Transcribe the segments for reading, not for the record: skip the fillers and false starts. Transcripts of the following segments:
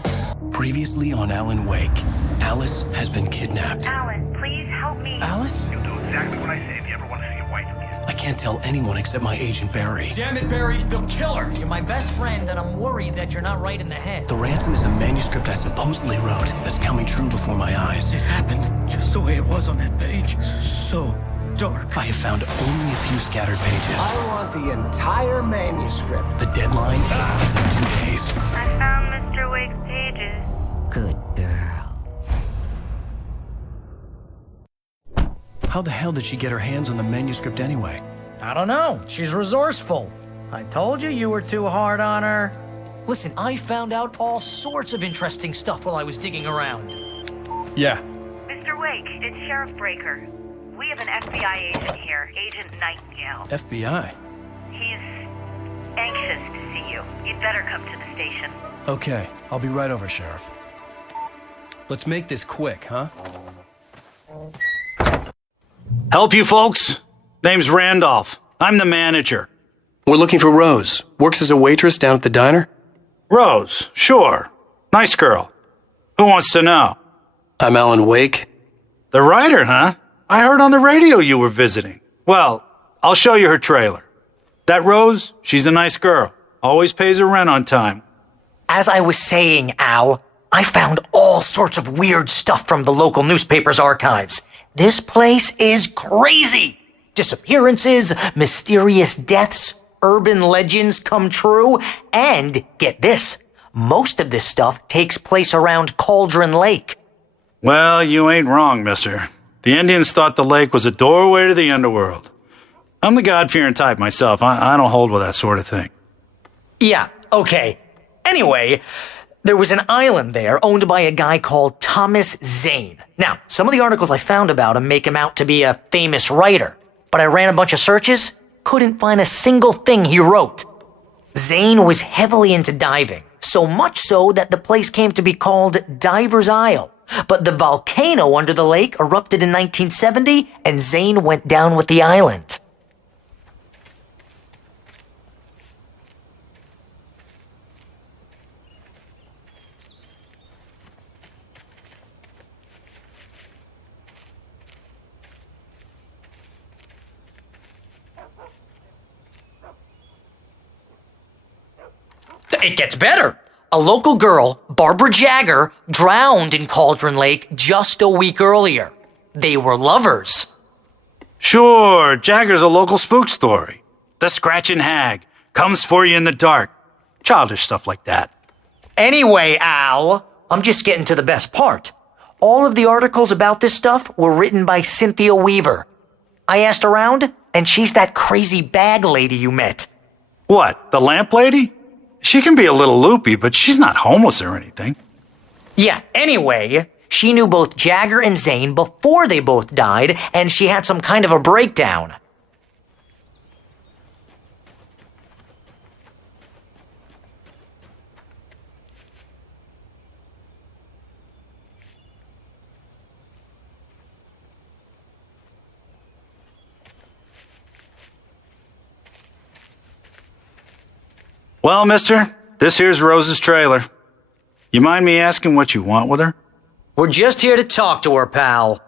please. Previously on Alan Wake, Alice has been kidnapped. Alan, please help me. Alice? You'll do exactly what I say if you ever want to see your wife again. I can't tell anyone except my agent Barry. Damn it, Barry, they'll kill her. You're my best friend, and I'm worried that you're not right in the head. The ransom is a manuscript I supposedly wrote that's coming true before my eyes. It happened just the way it was on that page. So dark. I have found only a few scattered pages. I want the entire manuscript. The deadline is in 2 days. I found Mr. Wake's pages. Good girl. How the hell did she get her hands on the manuscript anyway? I don't know. She's resourceful. I told you you were too hard on her. Listen, I found out all sorts of interesting stuff while I was digging around. Yeah. Mr. Wake, it's Sheriff Breaker. We have an FBI agent here, Agent Nightingale. FBI? He's anxious to see you. You'd better come to the station. Okay, I'll be right over, Sheriff. Let's make this quick, huh? Help you folks? Name's Randolph. I'm the manager. We're looking for Rose. Works as a waitress down at the diner? Rose, sure. Nice girl. Who wants to know? I'm Alan Wake. The writer, huh? I heard on the radio you were visiting. Well, I'll show you her trailer. That Rose, she's a nice girl. Always pays her rent on time. As I was saying, Al, I found all sorts of weird stuff from the local newspaper's archives. This place is crazy. Disappearances, mysterious deaths, urban legends come true, and get this, most of this stuff takes place around Cauldron Lake. Well, you ain't wrong, mister. The Indians thought the lake was a doorway to the underworld. I'm the God-fearing type myself. I don't hold with that sort of thing. Yeah, okay. Anyway, there was an island there owned by a guy called Thomas Zane. Now, some of the articles I found about him make him out to be a famous writer, but I ran a bunch of searches, couldn't find a single thing he wrote. Zane was heavily into diving, so much so that the place came to be called Diver's Isle. But the volcano under the lake erupted in 1970, and Zane went down with the island. It gets better. A local girl, Barbara Jagger, drowned in Cauldron Lake just a week earlier. They were lovers. Sure, Jagger's a local spook story. The Scratching Hag comes for you in the dark. Childish stuff like that. Anyway, Al, I'm just getting to the best part. All of the articles about this stuff were written by Cynthia Weaver. I asked around, and she's that crazy bag lady you met. What, the lamp lady? She can be a little loopy, but she's not homeless or anything. Yeah, anyway, she knew both Jagger and Zane before they both died, and she had some kind of a breakdown. Well, mister, this here's Rose's trailer. You mind me asking what you want with her? We're just here to talk to her, pal.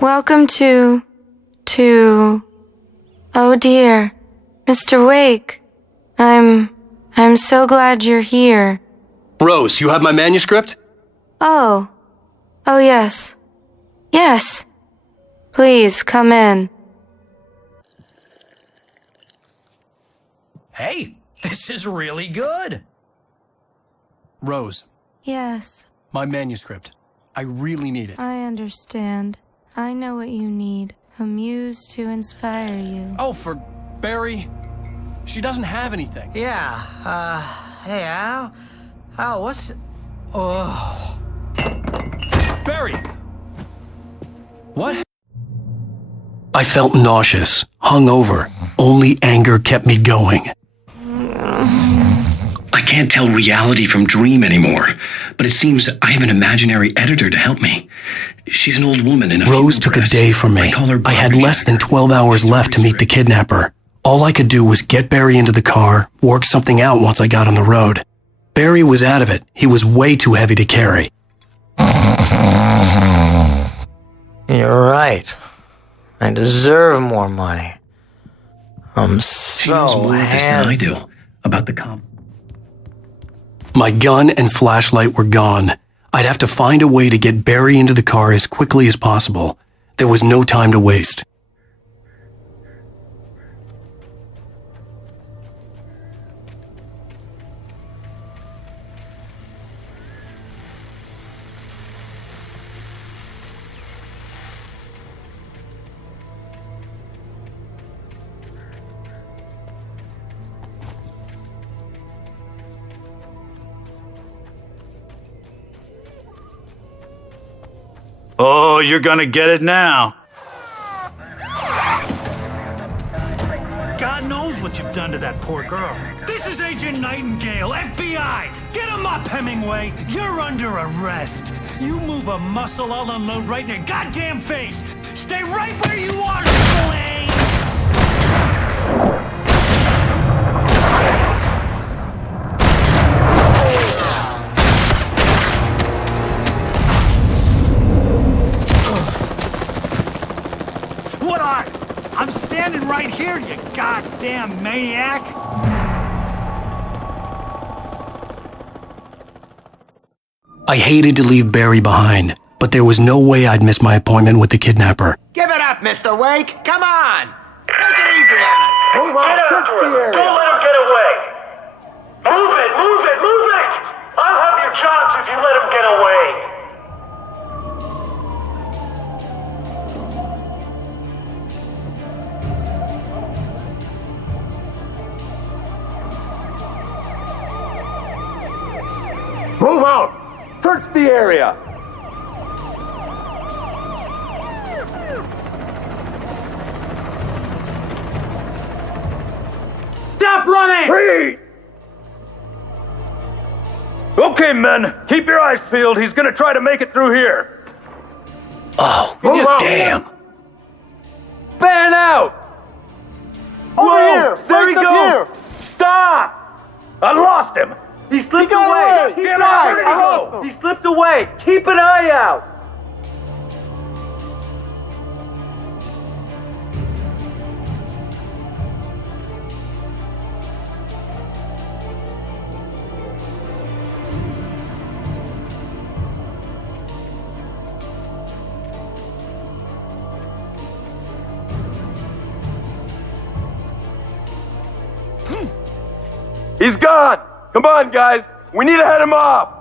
Welcome to... Oh dear, Mr. Wake. I'm so glad you're here. Rose, you have my manuscript? Oh. Oh, yes. Yes. Please, come in. Hey, this is really good. Rose, Yes, my manuscript. I really need it. I understand. I know what you need. A muse to inspire you. Oh, for Barry. She doesn't have anything. Yeah, hey, Al? Al, what's... Oh... Barry! What? I felt nauseous, hungover. Only anger kept me going. I can't tell reality from dream anymore, but it seems I have an imaginary editor to help me. She's an old woman in a Rose took a day from me. I had less than 12 hours left to meet the kidnapper. All I could do was get Barry into the car, work something out once I got on the road. Barry was out of it. He was way too heavy to carry. You're right. I deserve more money. I'm She knows so more of this than I handsome. do about the cop. My gun and flashlight were gone. I'd have to find a way to get Barry into the car as quickly as possible. There was no time to waste. Oh, you're gonna get it now. God knows what you've done to that poor girl. This is Agent Nightingale, FBI! Get him up, Hemingway! You're under arrest! You move a muscle, I'll unload right in your goddamn face! Stay right where you are, Slane! What are? I'm standing right here, you goddamn maniac! I hated to leave Barry behind, but there was no way I'd miss my appointment with the kidnapper. Give it up, Mr. Wake! Come on! Take it easy on us! Move on! Search the area! Don't let him get away! Move it! Move it! Move it! I'll have your jobs if you let him get away! Move out! Search the area! Stop running! Freeze! Okay, men, keep your eyes peeled. He's gonna try to make it through here. Oh, Move out! damn. Fan out! Over here! There he Right up goes! here. Stop! I lost him! He slipped got away! away. He Damn it, died. where did he I go? lost him. He slipped away! Keep an eye out! He's gone! Come on, guys! We need to head him off!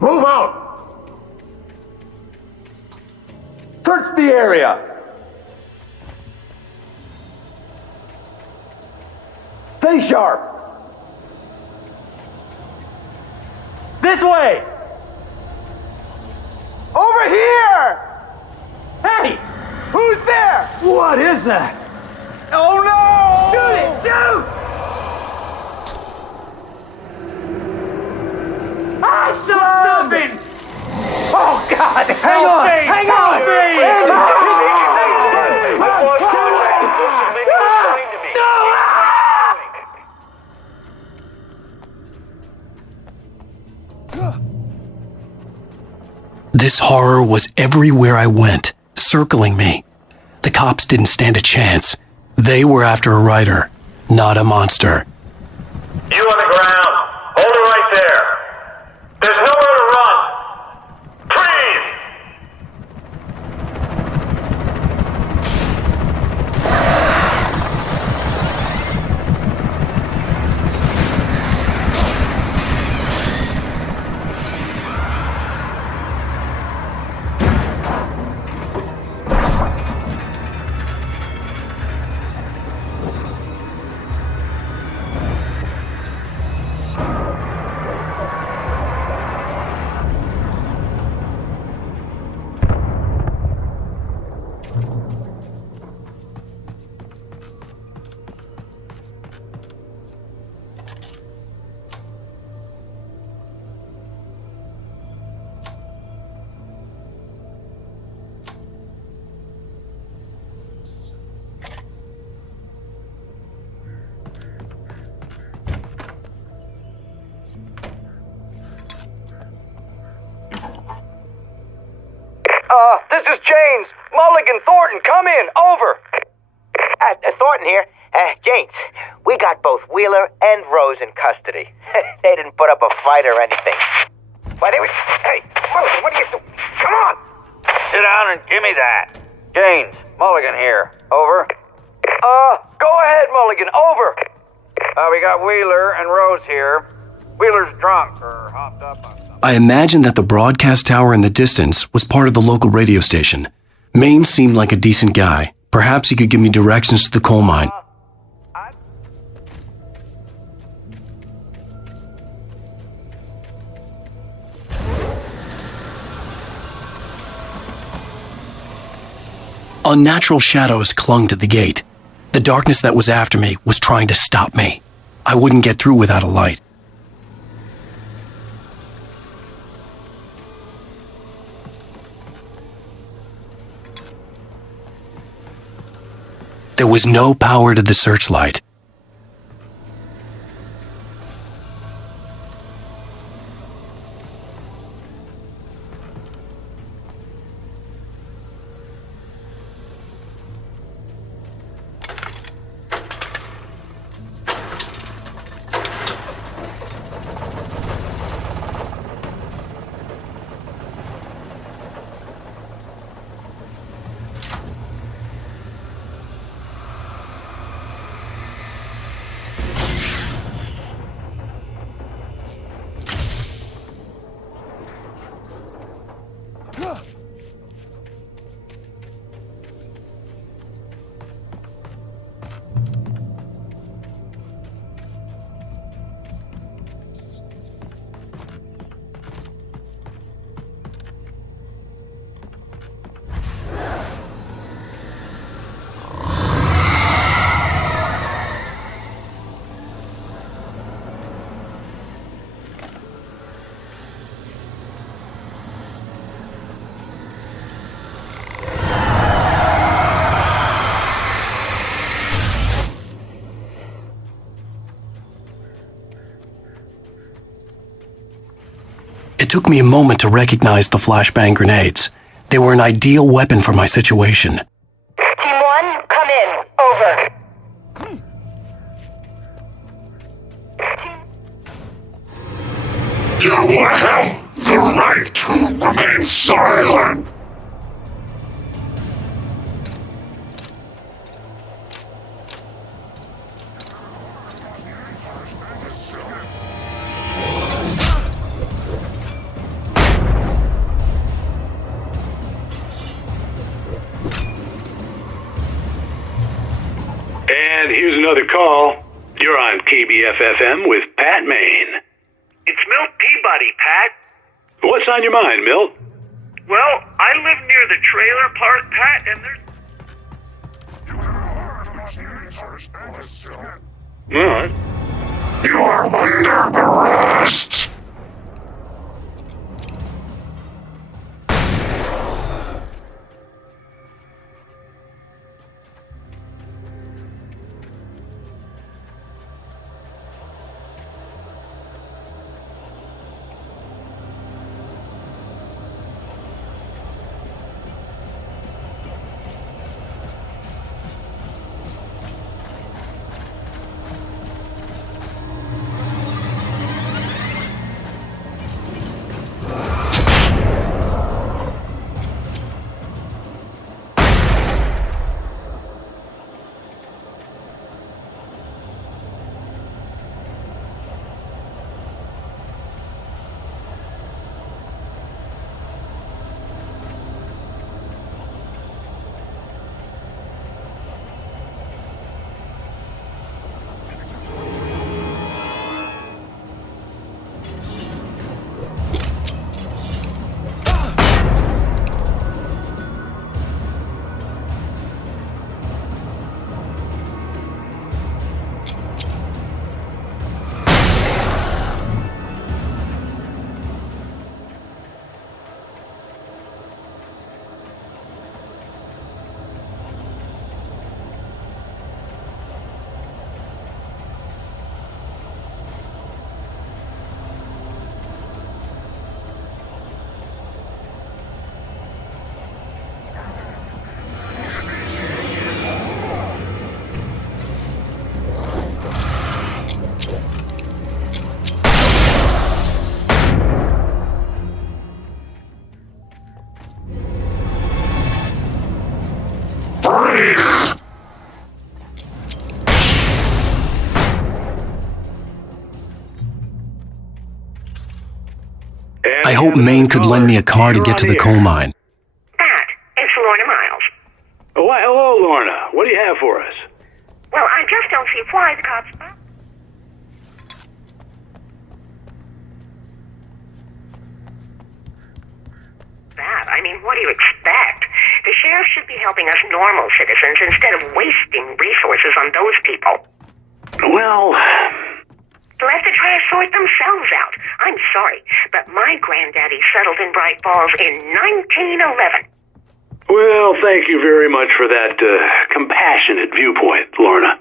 Move out! Search the area! Stay sharp! This way! Over here! Hey! Who's there? What is that? Oh no! Shoot it! Shoot! Stop it! Oh God! Hang on! Hang on! This horror was everywhere I went, circling me. The cops didn't stand a chance. They were after a writer, not a monster. You on the ground. Hold it right there. There's nowhere to run. Freeze! This is James. Mulligan Thornton, come in. Over. Thornton here. James, we got both Wheeler and Rose in custody. They didn't put up a fight or anything. Why did we... Hey, Mulligan, what are you doing? Come on! Sit down and give me that. James, Mulligan here. Over. Go ahead, Mulligan. Over. We got Wheeler and Rose here. Wheeler's drunk or hopped up on something. I imagined that the broadcast tower in the distance was part of the local radio station. Maine seemed like a decent guy. Perhaps he could give me directions to the coal mine. Unnatural shadows clung to the gate. The darkness that was after me was trying to stop me. I wouldn't get through without a light. There was no power to the searchlight. It took me a moment to recognize the flashbang grenades. They were an ideal weapon for my situation. Team 1, come in. Over. You have the right to remain silent. And here's another call. You're on KBF-FM with Pat Maine. It's Milt Peabody, Pat. What's on your mind, Milt? Well, I live near the trailer park, Pat, and there's... Alright. You are under arrest! I hope Maine could lend me a car to get to the coal mine. Pat, it's Lorna Miles. Oh, why, hello, Lorna. What do you have for us? Well, I just don't see why the cops... That, I mean, what do you expect? The sheriff should be helping us normal citizens instead of wasting resources on those people. Well... Let the trash sort themselves out. I'm sorry, but my granddaddy settled in Bright Falls in 1911. Well, thank you very much for that compassionate viewpoint, Lorna.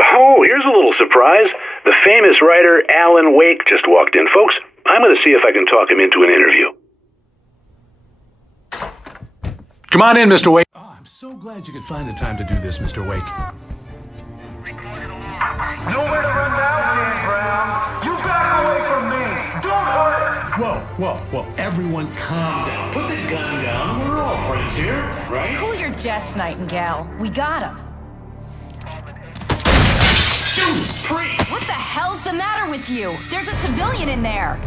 Oh, here's a little surprise. The famous writer Alan Wake just walked in, folks. I'm going to see if I can talk him into an interview. Come on in, Mr. Wake. Oh, I'm so glad you could find the time to do this, Mr. Wake. Nowhere to run now, Dan Brown. You back away from me. Don't hurt her. Whoa. Everyone calm down. Put the gun down. We're all friends here, right? Cool your jets, Nightingale. We got him. What the hell's the matter with you? There's a civilian in there.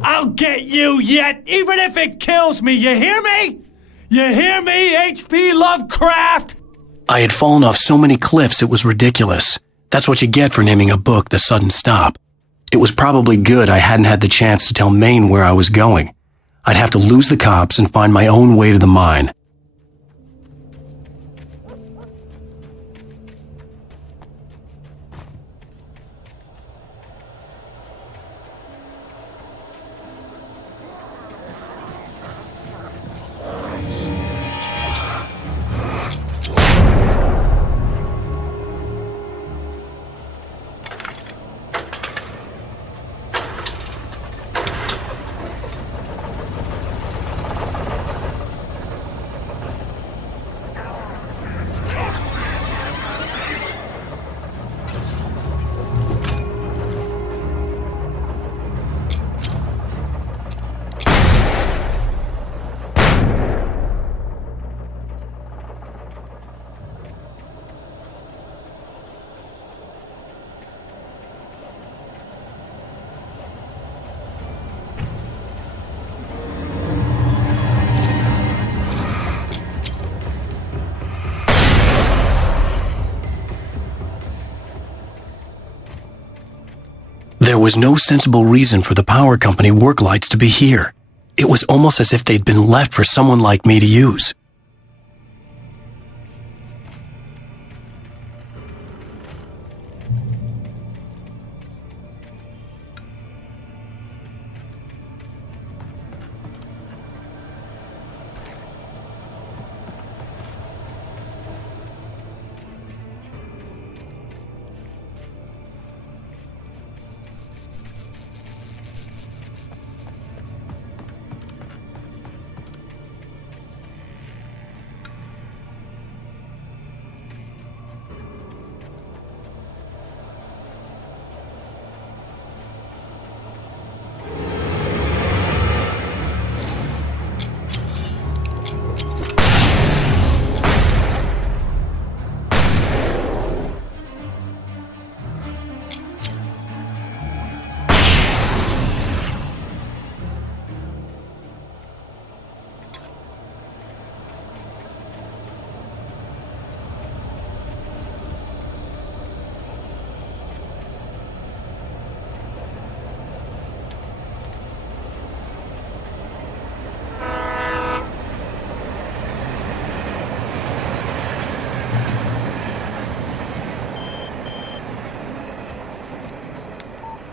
I'll get you yet, even if it kills me. You hear me? You hear me, H.P. Lovecraft? I had fallen off so many cliffs it was ridiculous. That's what you get for naming a book The Sudden Stop. It was probably good I hadn't had the chance to tell Maine where I was going. I'd have to lose the cops and find my own way to the mine. was no sensible reason for the power company work lights to be here. It was almost as if they'd been left for someone like me to use.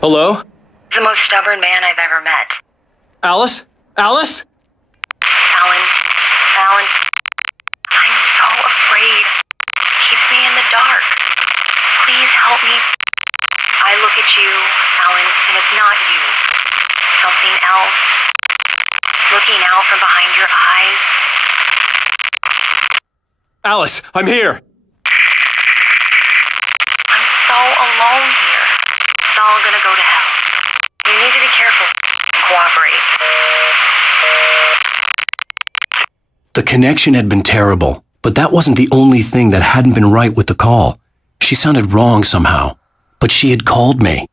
Hello? The most stubborn man I've ever met. Alice? Alice? Alan. I'm so afraid. Keeps me in the dark. Please help me. I look at you, Alan, and it's not you. Something else. Looking out from behind your eyes. Alice, I'm here. I'm so alone here. It's all gonna go to hell. You need to be careful and cooperate. The connection had been terrible, but that wasn't the only thing that hadn't been right with the call. She sounded wrong somehow, but she had called me.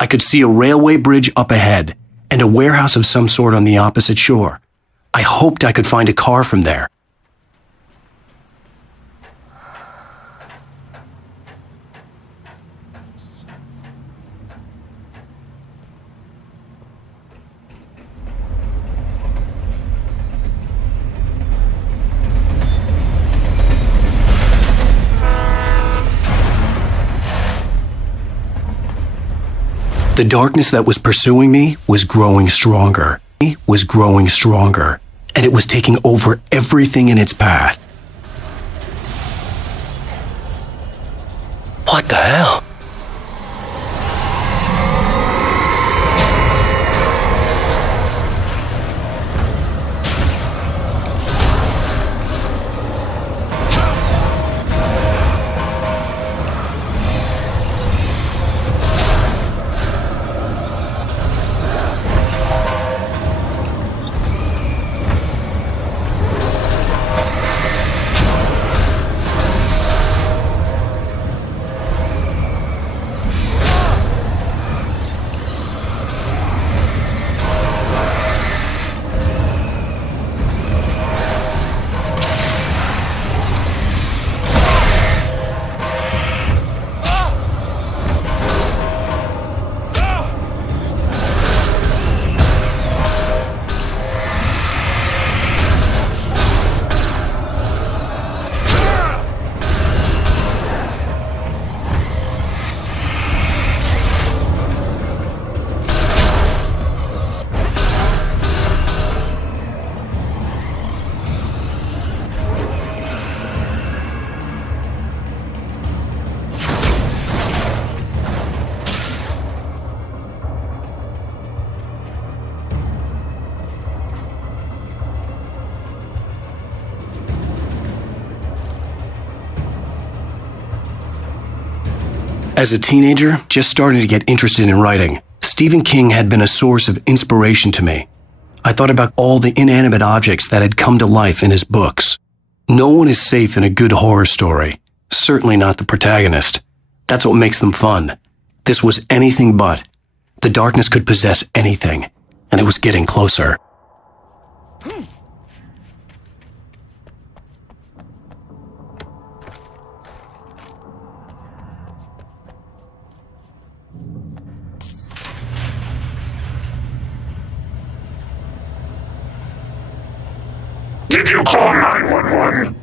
I could see a railway bridge up ahead and a warehouse of some sort on the opposite shore. I hoped I could find a car from there. The darkness that was pursuing me was growing stronger. And it was taking over everything in its path. What the hell? As a teenager, just starting to get interested in writing, Stephen King had been a source of inspiration to me. I thought about all the inanimate objects that had come to life in his books. No one is safe in a good horror story. Certainly not the protagonist. That's what makes them fun. This was anything but. The darkness could possess anything, and it was getting closer. Did you call 911?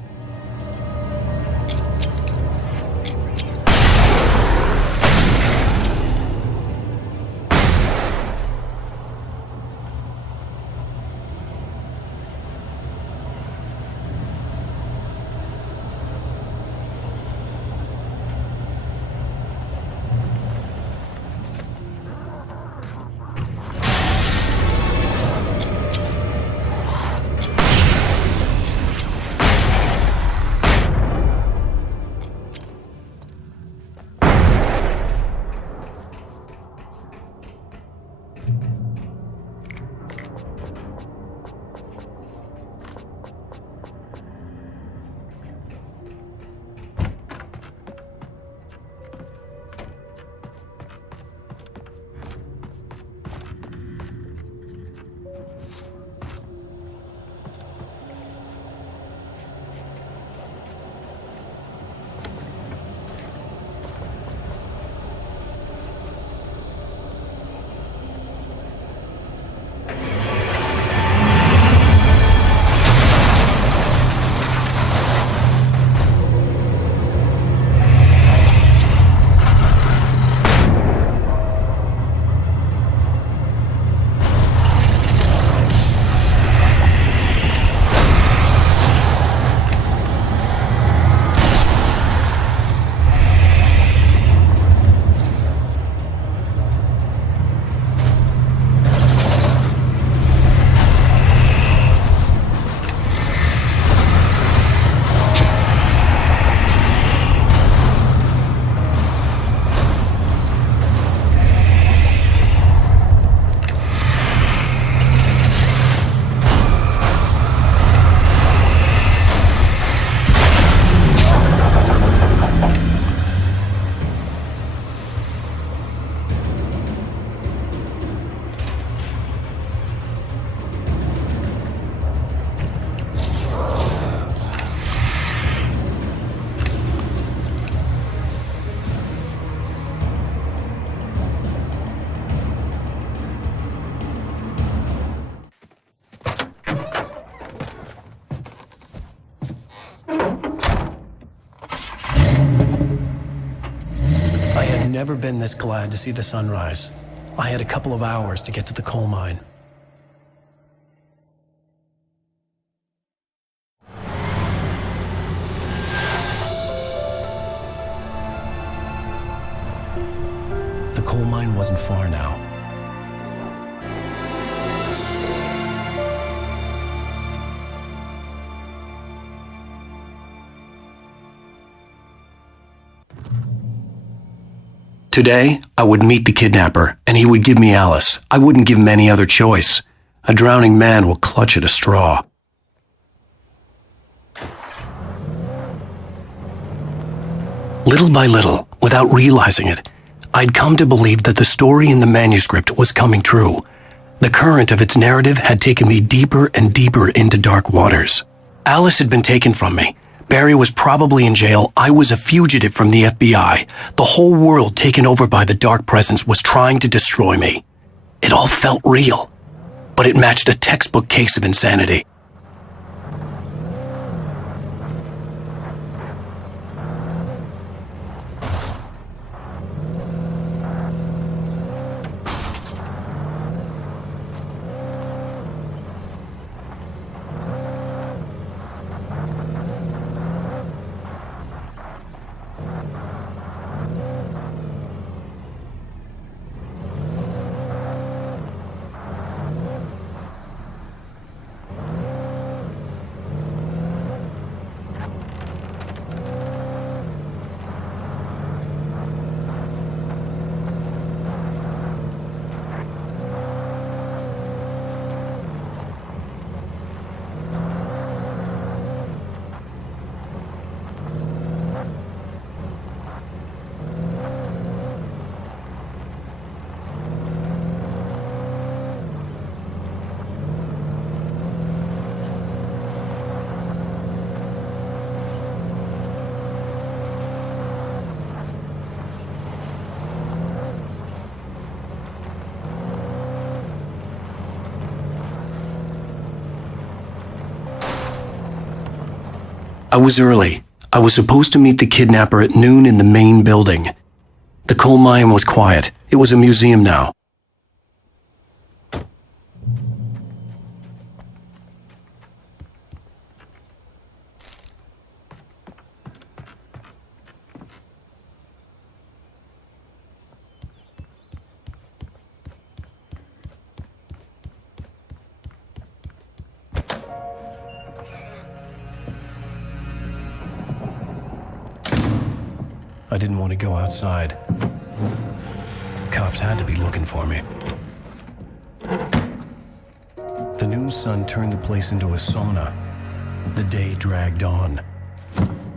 Never been this glad to see the sunrise. I had a couple of hours to get to the coal mine. The coal mine wasn't far now. Today, I would meet the kidnapper, and he would give me Alice. I wouldn't give him any other choice. A drowning man will clutch at a straw. Little by little, without realizing it, I'd come to believe that the story in the manuscript was coming true. The current of its narrative had taken me deeper and deeper into dark waters. Alice had been taken from me. Barry was probably in jail. I was a fugitive from the FBI. The whole world taken over by the dark presence was trying to destroy me. It all felt real, but it matched a textbook case of insanity. was early. I was supposed to meet the kidnapper at noon in the main building. The coal mine was quiet. It was a museum now. I didn't want to go outside. Cops had to be looking for me. The noon sun turned the place into a sauna. The day dragged on.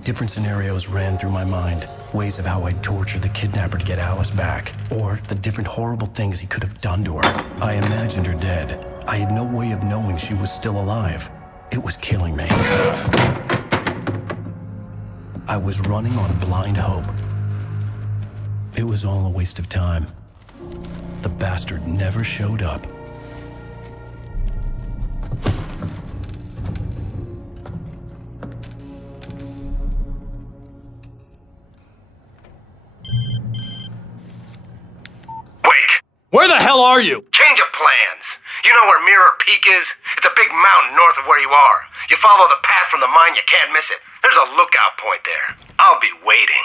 Different scenarios ran through my mind. Ways of how I'd torture the kidnapper to get Alice back. Or the different horrible things he could have done to her. I imagined her dead. I had no way of knowing she was still alive. It was killing me. I was running on blind hope. It was all a waste of time. The bastard never showed up. Where the hell are you? Change of plans. You know where Mirror Peak is? It's a big mountain north of where you are. You follow the path from the mine, you can't miss it. There's a lookout point there. I'll be waiting.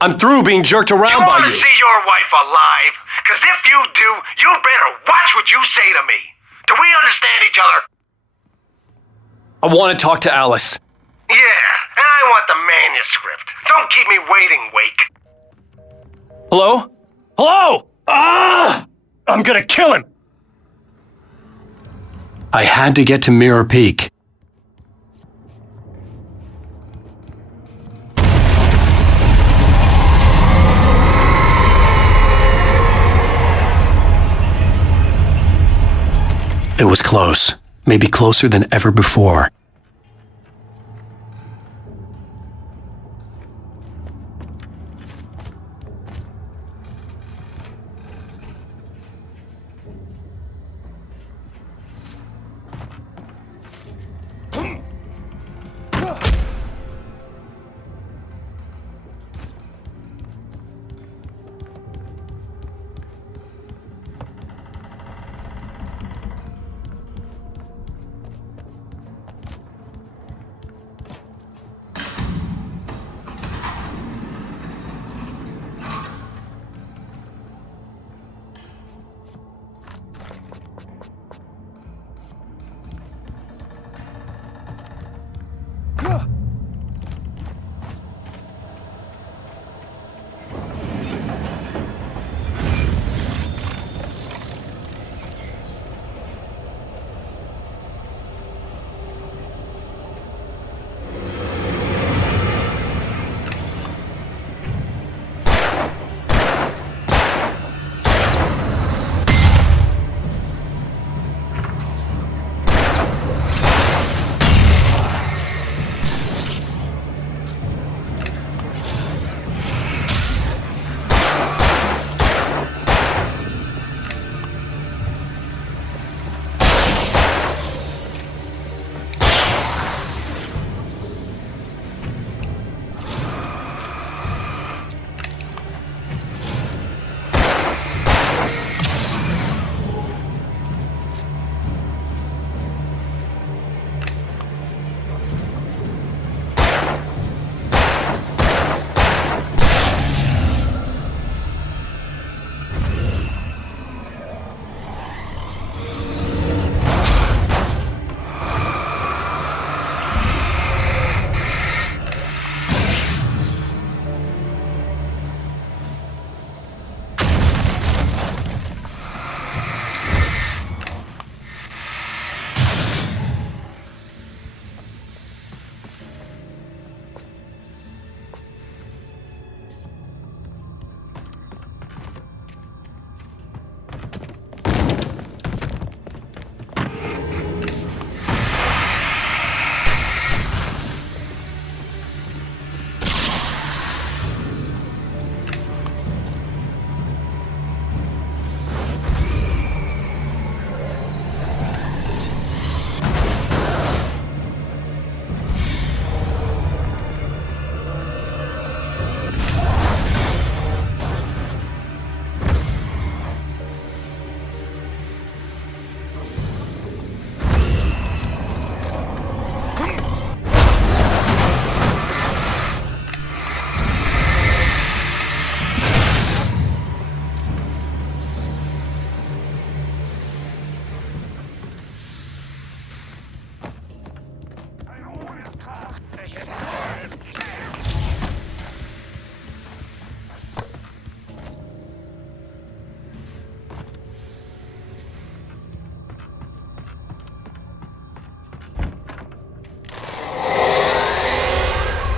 I'm through being jerked around by You want to you. see your wife alive? Because if you do, you better watch what you say to me. Do we understand each other? I want to talk to Alice. Yeah, and I want the manuscript. Don't keep me waiting, Wake. Hello? Hello? Ah! I'm gonna kill him! I had to get to Mirror Peak. It was close, maybe closer than ever before.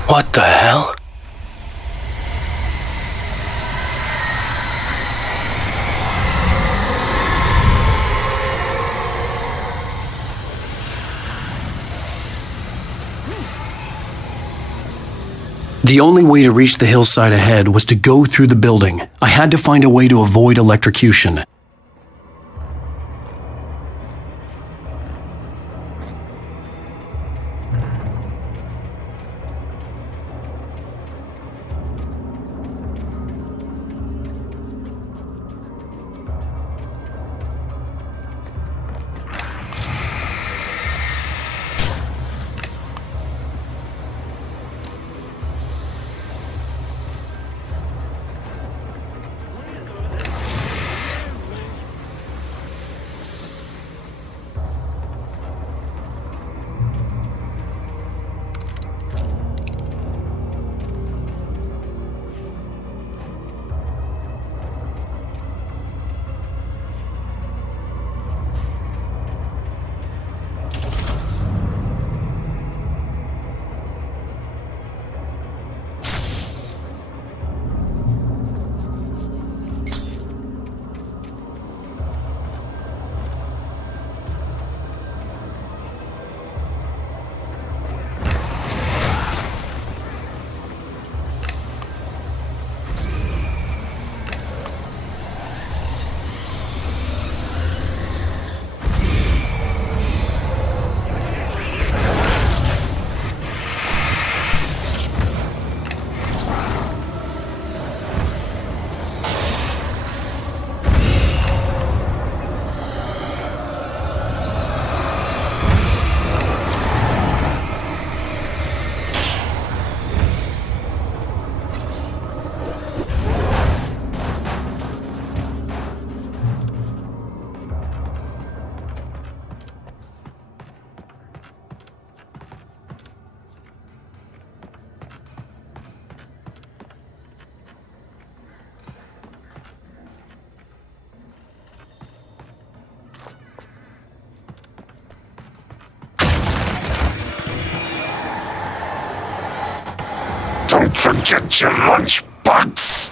What the hell? The only way to reach the hillside ahead was to go through the building. I had to find a way to avoid electrocution. Don't forget your lunchbox.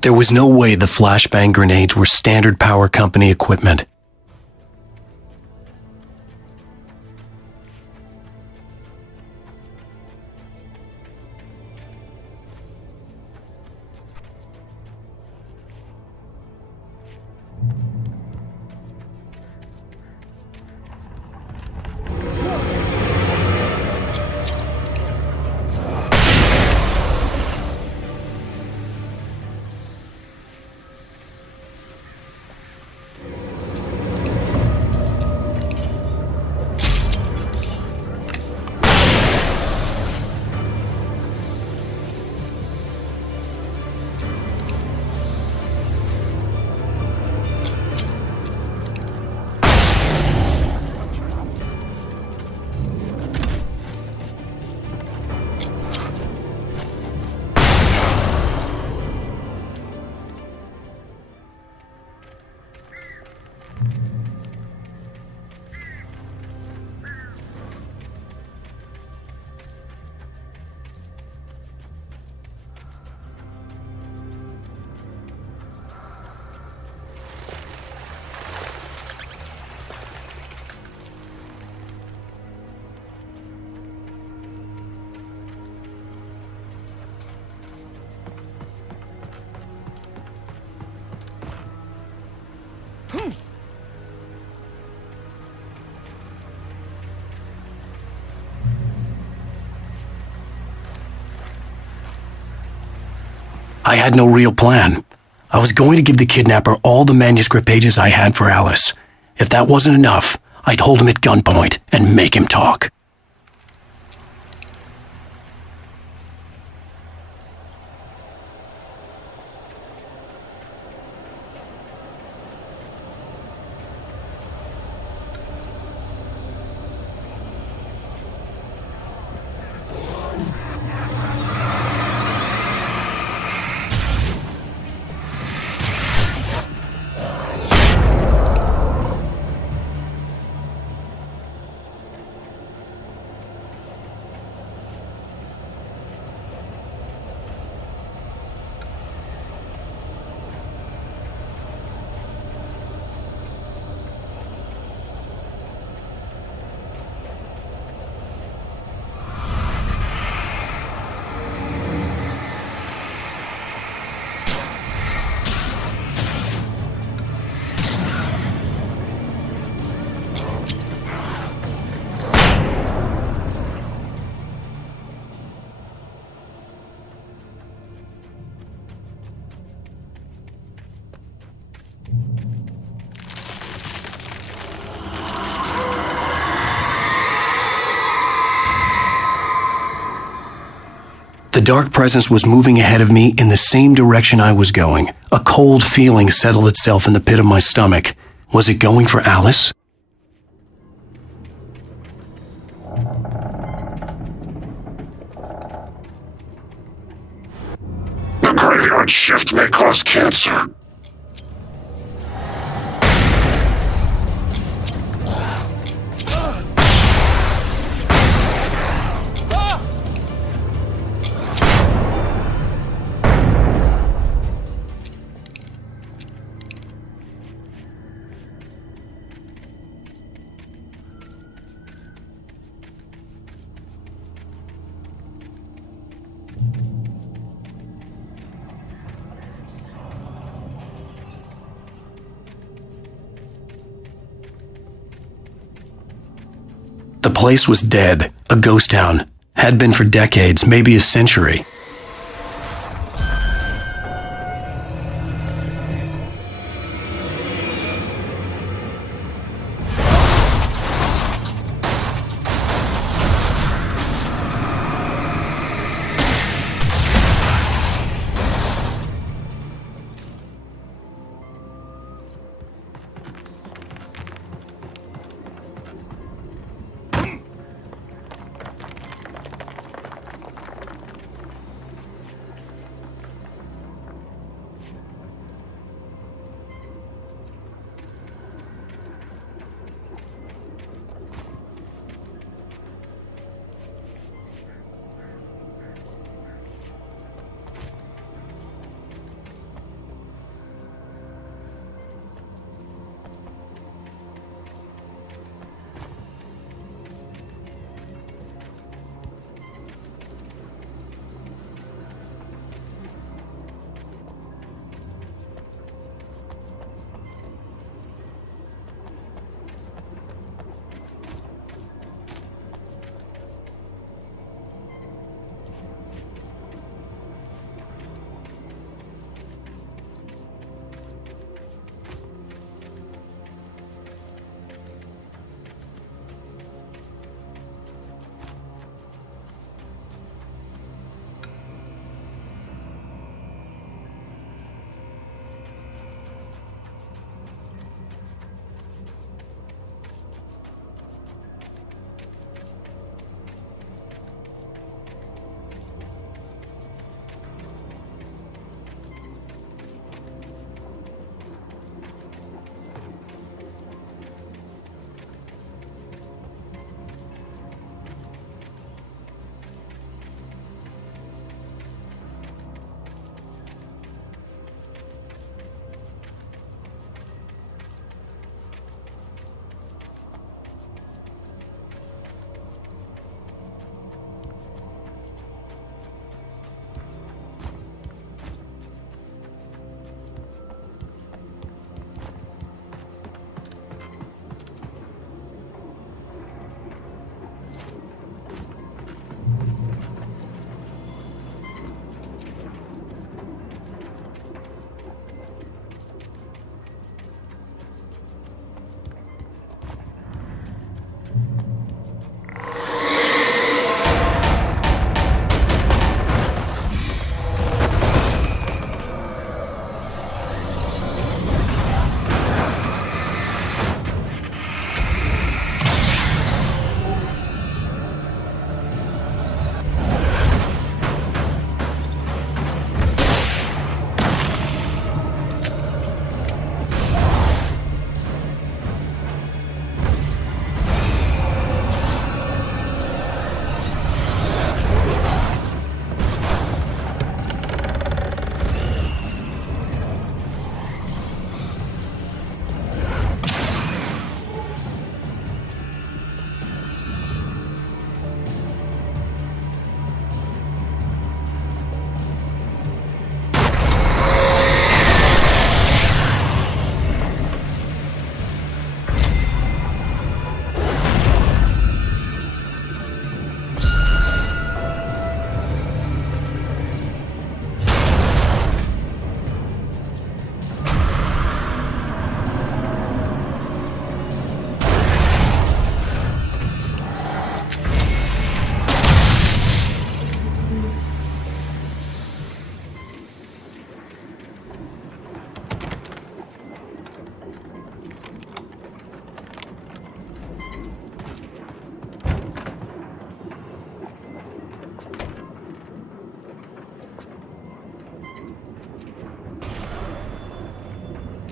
There was no way the flashbang grenades were Standard Power Company equipment. I had no real plan. I was going to give the kidnapper all the manuscript pages I had for Alice. If that wasn't enough, I'd hold him at gunpoint and make him talk. The dark presence was moving ahead of me in the same direction I was going. A cold feeling settled itself in the pit of my stomach. Was it going for Alice? The graveyard shift may cause cancer. The place was dead, a ghost town. Had been for decades, maybe a century.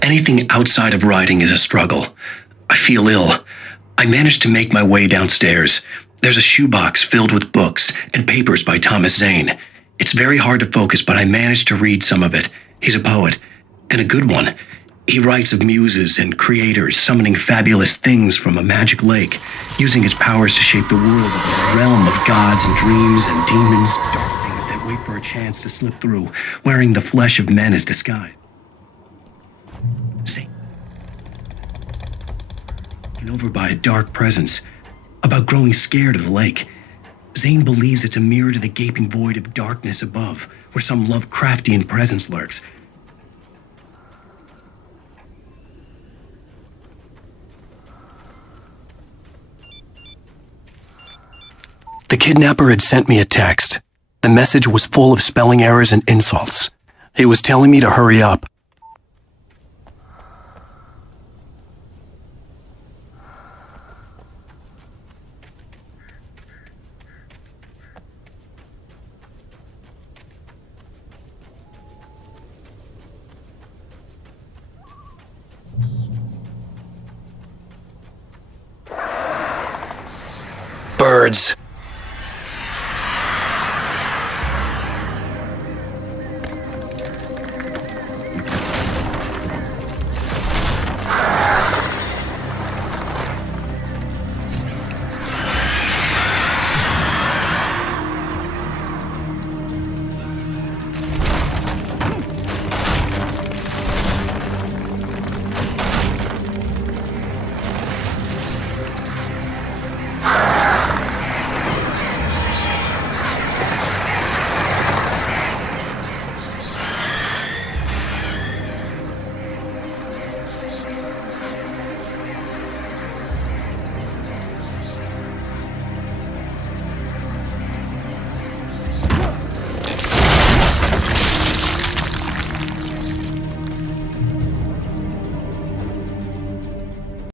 Anything outside of writing is a struggle. I feel ill. I managed to make my way downstairs. There's a shoebox filled with books and papers by Thomas Zane. It's very hard to focus, but I managed to read some of it. He's a poet, and a good one. He writes of muses and creators summoning fabulous things from a magic lake, using his powers to shape the world of a realm of gods and dreams and demons, dark things that wait for a chance to slip through, wearing the flesh of men as disguise. See? And over by a dark presence, about growing scared of the lake. Zane believes it's a mirror to the gaping void of darkness above, where some Lovecraftian presence lurks. The kidnapper had sent me a text. The message was full of spelling errors and insults. He was telling me to hurry up. Birds.